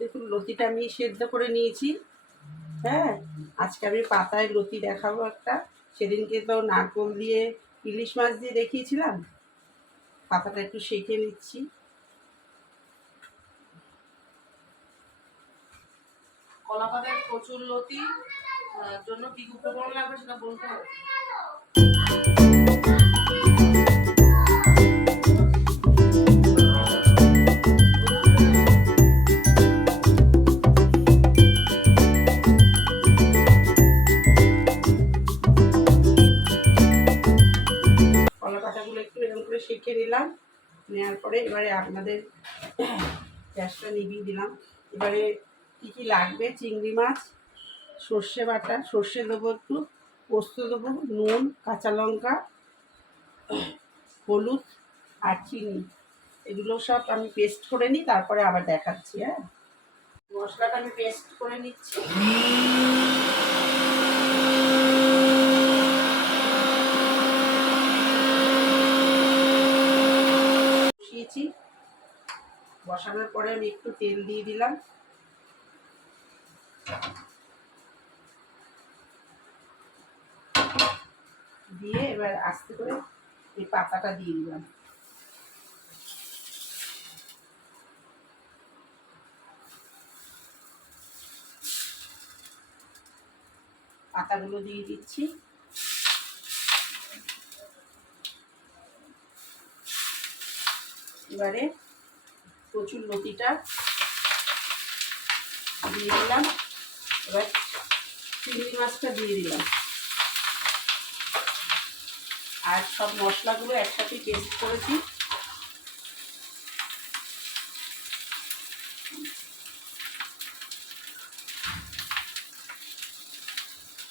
দেখুন লতিটা আমি সেদ্ধ করে নিয়েছি। হ্যাঁ, আজকে আমি পাতায় লতি দেখাবো একটা। সেদিনকে তো নারকোল দিয়ে ইলিশ মাছ দিয়ে দেখিয়েছিলাম। পাতাটা একটু সেঁকে নিচ্ছি। কলা পাতায় প্রচুর লতি জন্য কি উপকরণ লাগবে সেটা বলতে হবে। কলা পাতাগুলো একটু এরকম করে সেঁকে নিলাম। নেওয়ার পরে এবারে আপনাদের গ্যাসটা নিভিয়ে দিলাম। এবারে কী কী লাগবে: চিংড়ি মাছ, সর্ষে বাটা, সর্ষে দেবো একটু, পোস্ত দেবো, নুন, কাঁচা লঙ্কা, হলুদ আর চিনি। এগুলো সব আমি পেস্ট করে নিই, তারপরে আবার দেখাচ্ছি। হ্যাঁ, মশলাটা আমি পেস্ট করে নিচ্ছি। বসিয়েছি, বসানোর পরে আমি একটু তেল দিয়ে দিলাম। দিয়ে এবার আস্তে করে এই পাতাটা দিয়ে দিলাম। পাতাগুলো দিয়ে দিচ্ছি। এবারে প্রচুর লতিটা দিয়ে দিলাম। এবার চিংড়ি মাছটা দিয়ে দিলাম। আর সব মশলাগুলো একসাথে পেস্ট করেছি।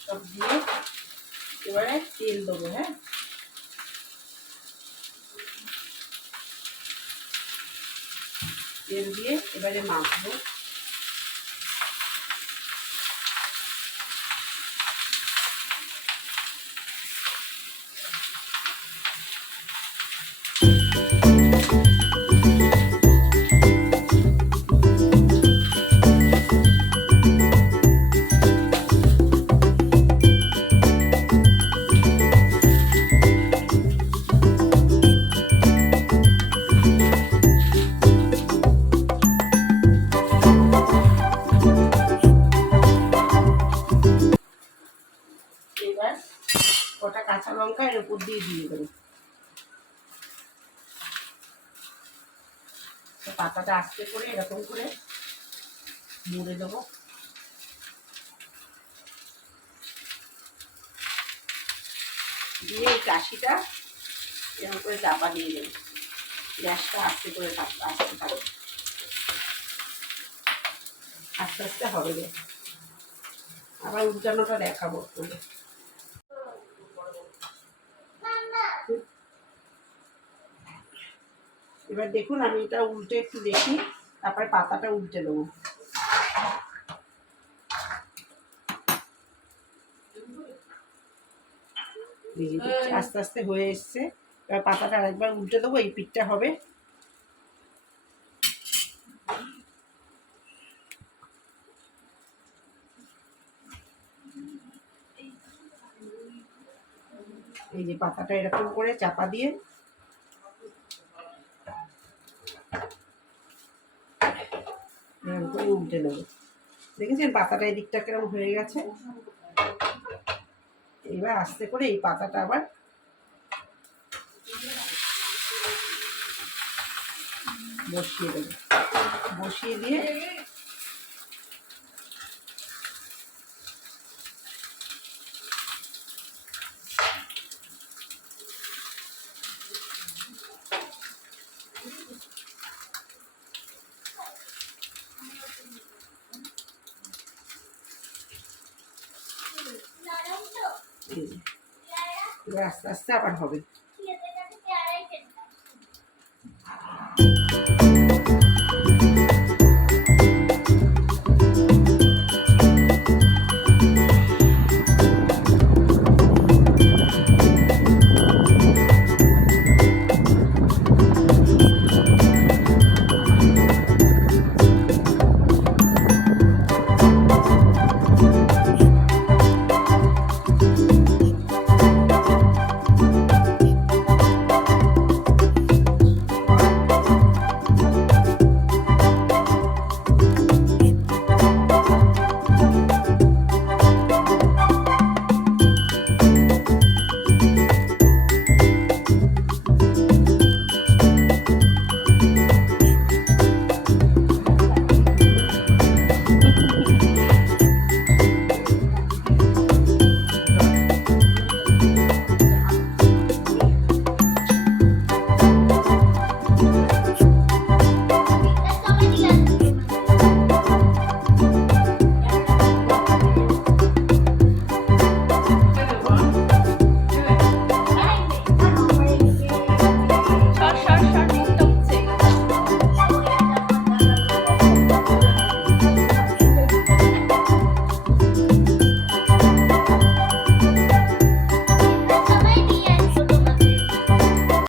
সব দিয়ে এবারে তেল দেবো। হ্যাঁ, তেল দিয়ে এবারে মাখবো। এবার কটা কাঁচা লঙ্কা এর উপর দিয়ে দেবো। পাতাটা আস্তে করে এরকম করে মুড়ে দেবো। দিয়ে এই কাশিটা এরকম করে চাপা দিয়ে দেবো। গ্যাসটা আস্তে করে থাকবে, আস্তে থাকবে, আস্তে আস্তে হবে। আবার উল্টানোটা দেখাবো। এবার দেখুন আমি এটা উল্টে একটু দেখি, তারপরে পাতাটা উল্টে দেবো। আস্তে আস্তে হয়ে এসছে। এবার পাতাটা আরেকবার উল্টে দেবো, এই পিঠটা হবে। এই যে পাতাটা এরকম করে চাপা দিয়ে এরকম করে উল্টে দেবো। দেখেছেন পাতাটা এই দিকটা কিরকম হয়ে গেছে। এবার আস্তে করে এই পাতাটা আবার বসিয়ে দেবো। বসিয়ে দিয়ে এবার আস্তে আস্তে আবার হবে।